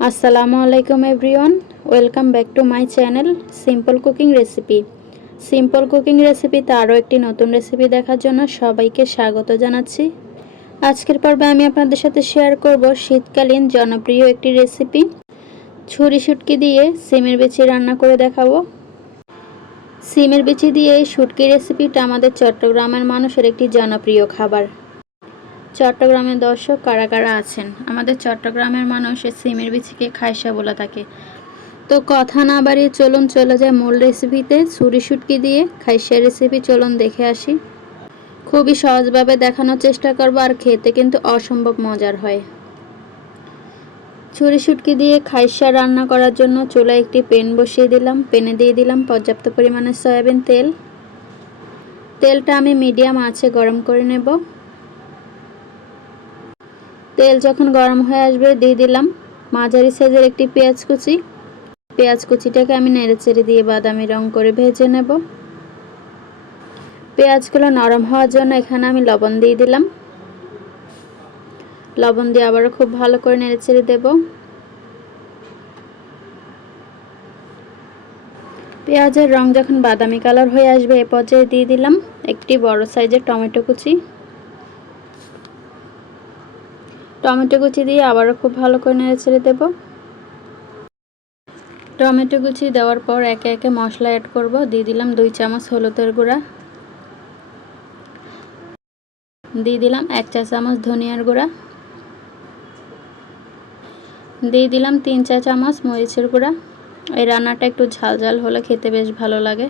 আসসালামু আলাইকুম everyone, welcome back to my channel simple cooking recipe. Simple cooking রেসিপিতে আরও একটি নতুন রেসিপি দেখার জন্য সবাইকে স্বাগত জানাচ্ছি। আজকের পর্বে আমি আপনাদের সাথে শেয়ার করব শীতকালীন জনপ্রিয় একটি রেসিপি, ছুরি শুটকি দিয়ে সিমের বিচি রান্না করে দেখাবো। সিমের বিচি দিয়ে এই শুটকি রেসিপিটা আমাদের চট্টগ্রামের মানুষের একটি জনপ্রিয় খাবার। চট্টগ্রামের দর্শক কারা কারা আছেন? আমাদের চট্টগ্রামের মানুষ সিমের বিচিকে খাইসা বলে থাকে। তো কথা না বাড়িয়ে চলুন চলে যায় মূল রেসিপিতে। ছুরি শুটকি দিয়ে খাইসা রেসিপি চলুন দেখে আসি। খুবই সহজভাবে দেখানোর চেষ্টা করব, আর খেতে কিন্তু অসম্ভব মজার হয়। ছুরি শুটকি দিয়ে খাইসা রান্না করার জন্য চুলায় একটি প্যান বসিয়ে দিলাম। প্যানে দিয়ে দিলাম পর্যাপ্ত পরিমাণে সয়াবিন তেল। তেলটা আমি মিডিয়াম আঁচে গরম করে নেব। তেল যখন গরম হয়ে আসবে দিয়ে দিলাম মাঝারি সাইজের একটি পেঁয়াজ কুচি। পেঁয়াজ কুচিটাকে আমি নেড়েচেড়ে দিয়ে বাদামি রং করে ভেজে নেব। পেঁয়াজগুলো নরম হওয়ার জন্য এখানে আমি লবণ দিয়ে দিলাম। লবণ দিয়ে আবারও খুব ভালো করে নেড়েচেড়ে দেব। পেঁয়াজের রং যখন বাদামি কালার হয়ে আসবে এ পর্যায়ে দিয়ে দিলাম একটি বড় সাইজের টমেটো কুচি। টমেটো কুচি দিয়ে আবারও খুব ভালো করে নেড়েচেড়ে দেব। টমেটো কুচি দেওয়ার পর একে একে মশলা অ্যাড করব। দিয়ে দিলাম 2 চামচ হলুদের গুঁড়া, দিয়ে দিলাম 1 চা চামচ ধনিয়ার গুঁড়া, দিয়ে দিলাম 3 চা চামচ মরিচের গুঁড়া। এই রান্নাটা একটু ঝাল ঝাল হলে খেতে বেশ ভালো লাগে।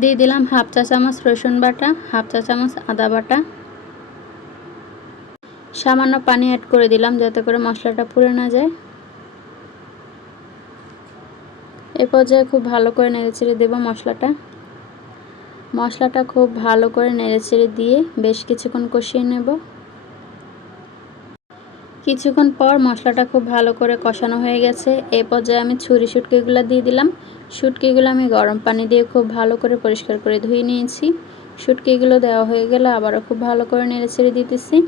দিয়ে দিলাম 1/2 চা চামচ রসুন বাটা, 1/2 চা চামচ আদা বাটা। সামান্য পানি অ্যাড করে দিলাম যাতে করে মশলাটা পুড়ে না যায়। এ পর্যায়ে খুব ভালো করে নেড়েচেড়ে দেব মশলাটা খুব ভালো করে নেড়েচেড়ে দিয়ে বেশ কিছুক্ষণ কষিয়ে নেব। কিছুক্ষণ পর মশলাটা খুব ভালো করে কষানো হয়ে গেছে। এ পর্যায়ে আমি ছুরি শুটকিগুলো দিয়ে দিলাম। শুটকিগুলো আমি গরম পানি দিয়ে খুব ভালো করে পরিষ্কার করে ধুয়ে নিয়েছি। শুটকিগুলো দেওয়া হয়ে গেলে আবারও খুব ভালো করে নেড়েচেড়ে দিতেছি।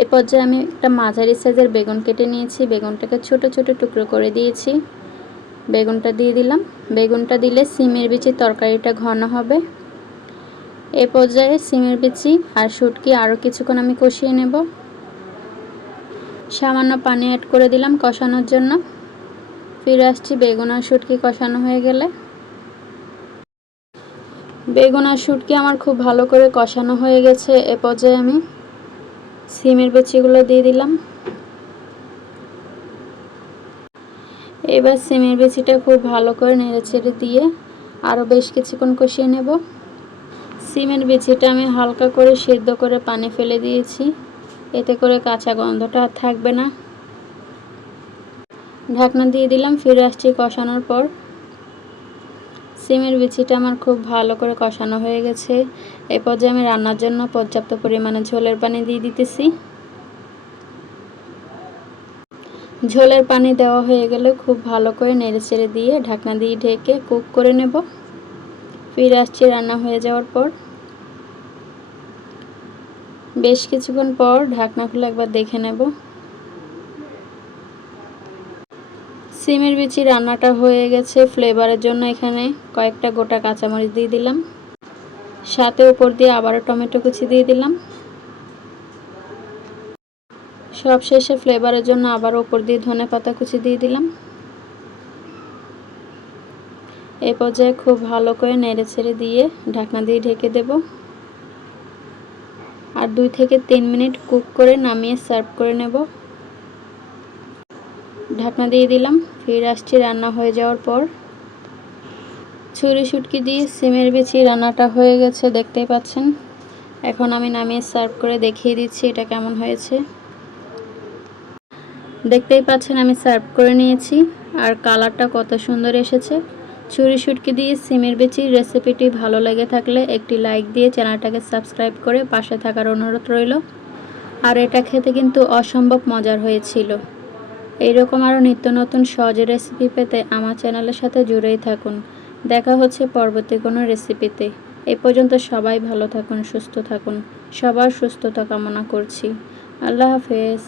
এই পর্যায়ে আমি একটা মাঝারি সাইজের বেগুন কেটে নিয়েছি। বেগুনটাকে ছোট ছোট টুকরো করে দিয়েছি। বেগুনটা দিয়ে দিলাম। বেগুনটা দিলে সিমের বিচির তরকারিটা ঘন হবে। এই পর্যায়ে সিমের বিচি আর শুটকি আরও কিছুক্ষণ আমি কষিয়ে নেব। সামান্য পানি অ্যাড করে দিলাম কষানোর জন্য। ফিরে আসছি বেগুন আর শুটকি কষানো হয়ে গেলে। বেগুন আর শুটকি আমার খুব ভালো করে কষানো হয়ে গেছে। এ পর্যায়ে আমি সিমের বিচিগুলো দিয়ে দিলাম। এবার সিমের বিচিটা খুব ভালো করে নেড়েচেড়ে দিয়ে আরও বেশ কিছুক্ষণ কষিয়ে নেব। সিমের বিচিটা আমি হালকা করে সিদ্ধ করে পানি ফেলে দিয়েছি, এতে করে কাঁচা গন্ধটা আর থাকবে না। ঢাকনা দিয়ে দিলাম। ফিরে আসছি কষানোর পর। সিমের বিচিটা আমার খুব ভালো করে কষানো হয়ে গেছে। এ পর্যায়ে আমি রান্নার জন্য পর্যাপ্ত পরিমাণে ঝোলের পানি দিয়ে দিতেছি। ঝোলের পানি দেওয়া হয়ে গেলে খুব ভালো করে নেড়েচেড়ে দিয়ে ঢাকনা দিয়ে ঢেকে কুক করে নেব। ফিরে আসছি রান্না হয়ে যাওয়ার পর। বেশ কিছুক্ষণ পর ঢাকনা খুলে একবার দেখে নেব। সিমের বিচি রান্নাটা হয়ে গেছে। ফ্লেভারের জন্য এখানে কয়েকটা গোটা কাঁচামরিচ দিয়ে দিলাম। সাথে উপর দিয়ে আবারও টমেটো কুচি দিয়ে দিলাম। সব শেষে ফ্লেভারের জন্য আবার উপর দিয়ে ধনেপাতা কুচি দিয়ে দিলাম। এই পর্যায়ে খুব ভালো করে নেড়েচেড়ে দিয়ে ঢাকনা দিয়ে ঢেকে দেব। আর 2 থেকে 3 মিনিট কুক করে নামিয়ে সার্ভ করে নেব। ঢাকনা দিয়ে দিলাম। ফিরে আসছি রান্না হয়ে যাওয়ার পর। ছুরি শুটকি দিয়ে সিমের বিচি রান্নাটা হয়ে গেছে, দেখতেই পাচ্ছেন। এখন আমি নামিয়ে সার্ভ করে দেখিয়ে দিচ্ছি এটা কেমন হয়েছে। দেখতেই পাচ্ছেন আমি সার্ভ করে নিয়েছি, আর কালারটা কত সুন্দর এসেছে। ছুরি শুটকি দিয়ে সিমের বিচির রেসিপিটি ভালো লেগে থাকলে একটি লাইক দিয়ে চ্যানেলটাকে সাবস্ক্রাইব করে পাশে থাকার অনুরোধ রইল। আর এটা খেতে কিন্তু অসম্ভব মজার হয়েছিল। এইরকম আরও নিত্য নতুন সহজ রেসিপি পেতে আমার চ্যানেলের সাথে জুড়েই থাকুন। দেখা হচ্ছে পরবর্তী কোনো রেসিপিতে। এই পর্যন্ত সবাই ভালো থাকুন, সুস্থ থাকুন। সবার সুস্থতা কামনা করছি। আল্লাহ হাফেজ।